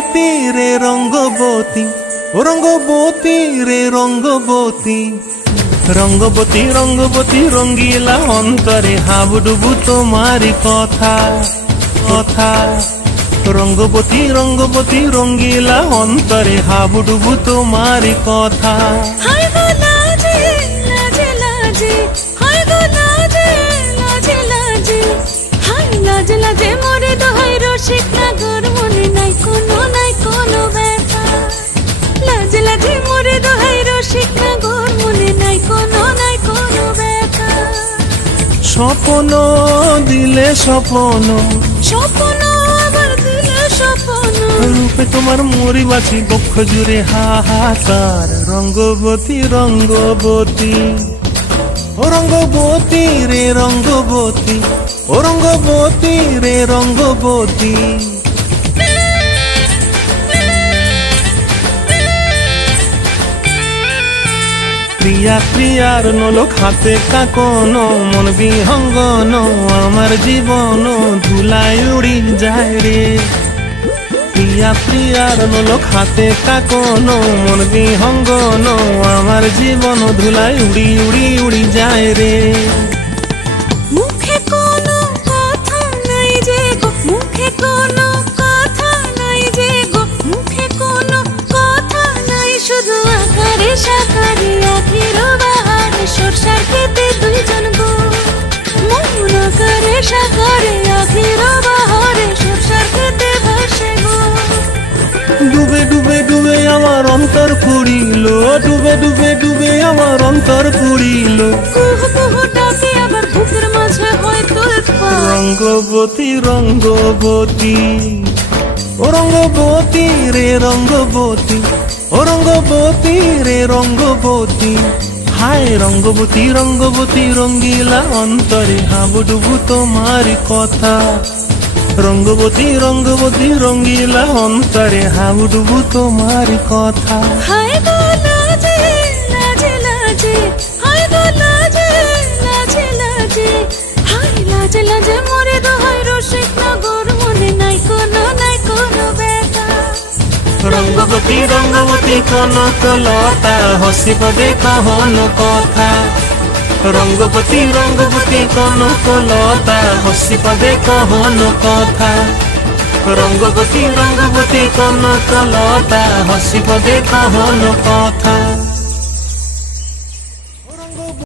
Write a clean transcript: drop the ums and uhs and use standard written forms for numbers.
রঙ্গবতী রে রঙ্গবতী, ও রঙ্গবতী রে রঙ্গবতী, রঙ্গবতী রঙ্গবতী রঙ্গিলা অন্তরে হাবুডুবু তোমারি কথা কথা। রঙ্গবতী রঙ্গবতী রঙ্গিলা অন্তরে হাবুডুবু তোমারি কথা। হায় গো লাজে লাজে লাজে, হায় গো লাজে লাজে লাজে, হায় লাজে লাজে মোরে দোহাই রসিক নাগর মনে নাই কোনো ব্যথা। লাজে লাজে মোরে দোহাই রসিক নাগর মনে নাই কোনো ব্যথা। স্বপ্ন দিলে স্বপ্ন, স্বপ্ন আবার দিলে স্বপ্ন, রূপে তোমার মরি বাছি বক্ষ জুড়ে হাহাকার। রঙ্গবতী রঙ্গবতী, ও রঙ্গবতী রে রঙ্গবতী, ও রঙ্গবতী রে রঙ্গবতী। প্রিয়া প্রিয়ার নলক হাতে কাকন, মন বিহঙ্গন আমার জীবন ধুলায় উড়ি যায় রে। প্রিয়া প্রিয়ার নলক হাতে কাকন, মন বিহঙ্গন আমার জীবন ধুলায় উড়ি উড়ি উড়ি যায় রে। মুখে কোনো কথা নাই যে গো, মুখে কোনো কথা নাই যে গো, মুখে কোনো কথা নাই, শুধু আকারে সাকারে আখির বাহারে সরষার খেতে দুইজন গো। মন আকারে সাকারে আখির বাহারে সরষার খেতে ভাসে গো। ডুবে ডুবে ডুবে আমার অন্তর পুড়িল, ডুবে ডুবে ডুবে আমার অন্তর পুড়িল। কুহু কুহু ডাকে আবার বুকের মাঝে হয়তো পা। রঙ্গবতী রঙ্গবতী, ও রঙ্গবতী রে রঙ্গবতী, ও রঙ্গবতী রে রঙ্গবতী। হায় রঙ্গবতী রঙ্গবতী রঙ্গিলা অন্তরে হাবুডুবু তোমারি কথা। রঙ্গবতী রঙ্গবতী রঙ্গিলা অন্তরে হাবুডুবু তোমারি কথা। হায় গো লাজে লাজে লাজে, হায় গো লাজে লাজে লাজে, হায় লাজে লাজে মোরে দোহাই রসিক নগর মনে নাই কোনো ব্যথা। রঙ্গবতী রঙ্গবতী কনক লতা হসিব দেখহন কথা। রঙ্গবতী রঙ্গবতী কনক লতা হসিব দেখহন কথা। রঙ্গবতী রঙ্গবতী কনক লতা হসিব দেখহন কথা।